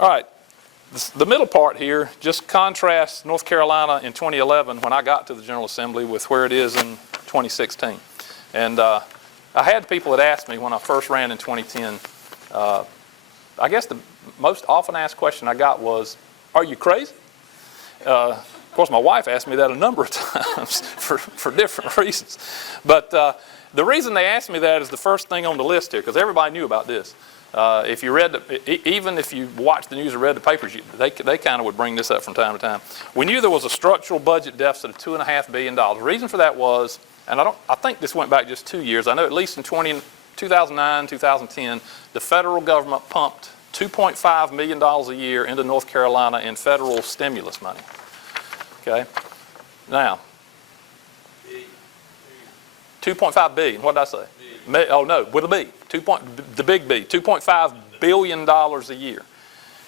All right, the middle part here just contrasts North Carolina in 2011 when I got to the General Assembly with where it is in 2016. And I had people that asked me when I first ran in 2010, I guess the most often asked question I got was, are you crazy? Of course, my wife asked me that a number of times for different reasons. But the reason they asked me that is the first thing on the list here, because everybody knew about this. If you read, even if you watched the news or read the papers, they kind of would bring this up from time to time. We knew there was a structural budget deficit of $2.5 billion. The reason for that was, and I think this went back just 2 years. I know at least in 2009, 2010, the federal government pumped $2.5 million a year into North Carolina in federal stimulus money. Okay, now 2.5 billion. What did I say? Oh no, with a B. The big B. $2.5 billion a year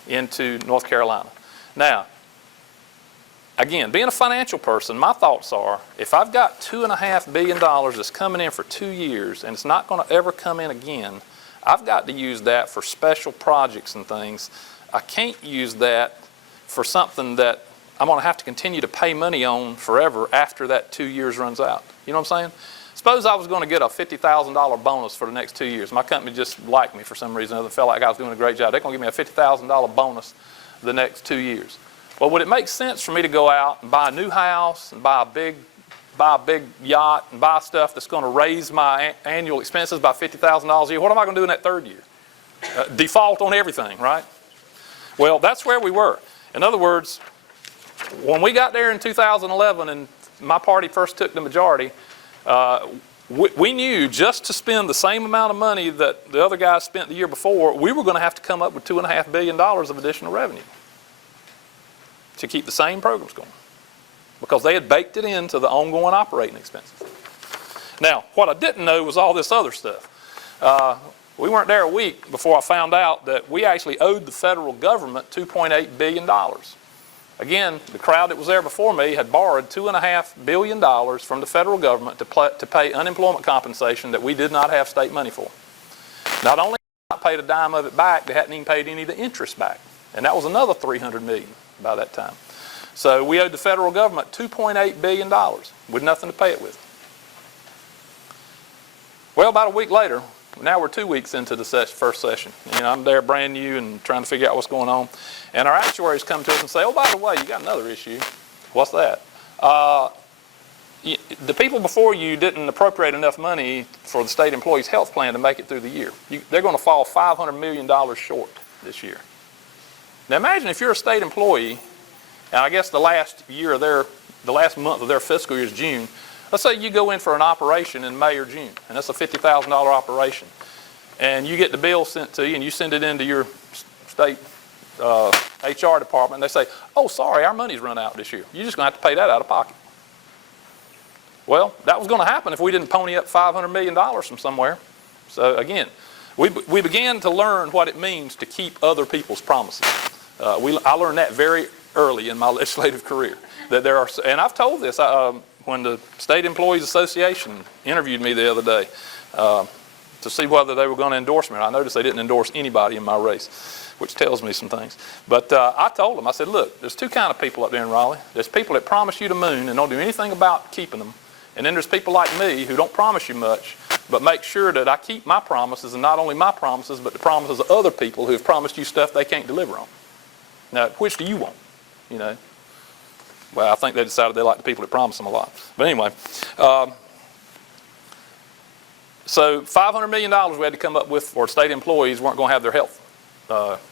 into North Carolina. Now, again, being a financial person, my thoughts are, if I've got $2.5 billion that's coming in for 2 years and it's not going to ever come in again, I've got to use that for special projects and things. I can't use that for something that I'm going to have to continue to pay money on forever after that 2 years runs out. You know what I'm saying? Suppose I was going to get a $50,000 bonus for the next 2 years. My company just liked me for some reason or other, felt like I was doing a great job. They're going to give me a $50,000 bonus the next 2 years. Well, would it make sense for me to go out and buy a new house and buy a big yacht and buy stuff that's going to raise my annual expenses by $50,000 a year? What am I going to do in that third year? Default on everything, right? Well, that's where we were. In other words, when we got there in 2011 and my party first took the majority, we knew just to spend the same amount of money that the other guys spent the year before, we were going to have to come up with $2.5 billion of additional revenue to keep the same programs going, because they had baked it into the ongoing operating expenses. Now, what I didn't know was all this other stuff. We weren't there a week before I found out that we actually owed the federal government $2.8 billion. Again, the crowd that was there before me had borrowed $2.5 billion from the federal government to pay unemployment compensation that we did not have state money for. Not only had they not paid a dime of it back, they hadn't even paid any of the interest back. And that was another $300 million by that time. So we owed the federal government $2.8 billion with nothing to pay it with. Well, about a week later, now we're 2 weeks into the first session. You know, I'm there brand new and trying to figure out what's going on. And our actuaries come to us and say, oh, by the way, you got another issue. What's that? The people before you didn't appropriate enough money for the state employees' health plan to make it through the year. They're going to fall $500 million short this year. Now imagine if you're a state employee, and I guess the last month of their fiscal year is June. Let's say you go in for an operation in May or June, and that's a $50,000 operation. And you get the bill sent to you, and you send it into your state HR department, and they say, oh, sorry, our money's run out this year. You're just going to have to pay that out of pocket. Well, that was going to happen if we didn't pony up $500 million from somewhere. So again, we began to learn what it means to keep other people's promises. I learned that very early in my legislative career. That there are, and I've told this when the State Employees Association interviewed me the other day to see whether they were going to endorse me. And I noticed they didn't endorse anybody in my race, which tells me some things. But I told them, I said, look, there's two kinds of people up there in Raleigh. There's people that promise you the moon and don't do anything about keeping them. And then there's people like me who don't promise you much, but make sure that I keep my promises, and not only my promises, but the promises of other people who have promised you stuff they can't deliver on. Now, which do you want? You know? Well, I think they decided they like the people that promise them a lot. But anyway, so $500 million we had to come up with for state employees weren't going to have their health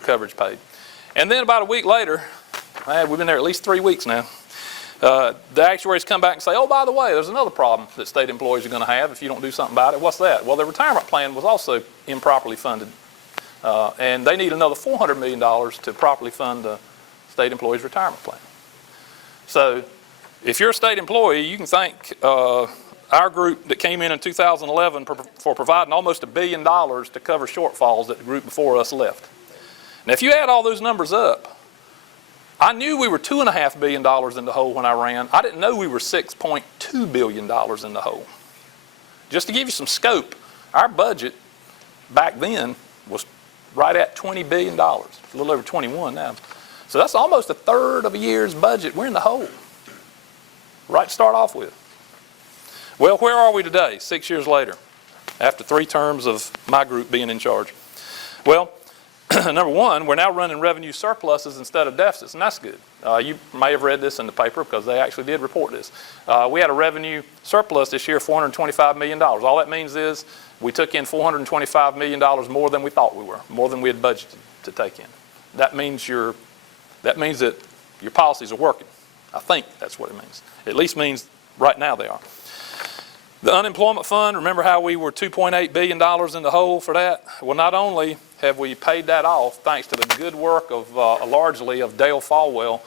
coverage paid. And then about a week later, we've been there at least 3 weeks now, the actuaries come back and say, oh, by the way, there's another problem that state employees are going to have if you don't do something about it. What's that? Well, their retirement plan was also improperly funded. And they need another $400 million to properly fund the state employees' retirement plan. So if you're a state employee, you can thank our group that came in 2011 for providing almost $1 billion to cover shortfalls that the group before us left. Now, if you add all those numbers up, I knew we were $2.5 billion in the hole when I ran. I didn't know we were $6.2 billion in the hole. Just to give you some scope, our budget back then was right at $20 billion, a little over 21 now. So that's almost a third of a year's budget. We're in the hole, right to start off with. Well, where are we today, 6 years later, after 3 terms of my group being in charge? Well, number one, we're now running revenue surpluses instead of deficits, and that's good. You may have read this in the paper because they actually did report this. We had a revenue surplus this year of $425 million. All that means is we took in $425 million more than we thought we were, more than we had budgeted to take in. That means that your policies are working. I think that's what it means. At least means right now they are. The unemployment fund, remember how we were $2.8 billion in the hole for that? Well, not only have we paid that off thanks to the good work of largely of Dale Falwell,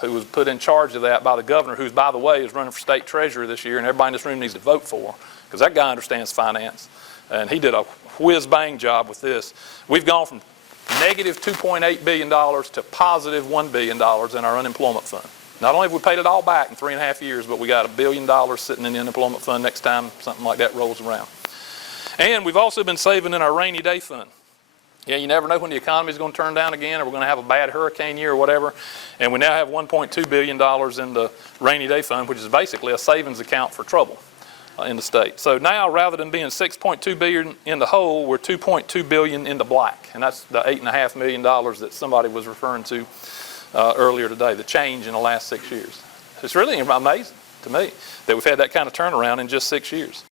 who was put in charge of that by the governor, who, by the way, is running for state treasurer this year, and everybody in this room needs to vote for, because that guy understands finance. And he did a whiz-bang job with this. We've gone from negative $2.8 billion to positive $1 billion in our unemployment fund. Not only have we paid it all back in 3.5 years, but we got $1 billion sitting in the unemployment fund next time something like that rolls around. And we've also been saving in our rainy day fund. Yeah, you never know when the economy is going to turn down again, or we're going to have a bad hurricane year or whatever. And we now have $1.2 billion in the rainy day fund, which is basically a savings account for trouble in the state. So now, rather than being $6.2 billion in the hole, we're $2.2 billion in the black. And that's the $8.5 million that somebody was referring to earlier today, the change in the last 6 years. It's really amazing to me that we've had that kind of turnaround in just 6 years.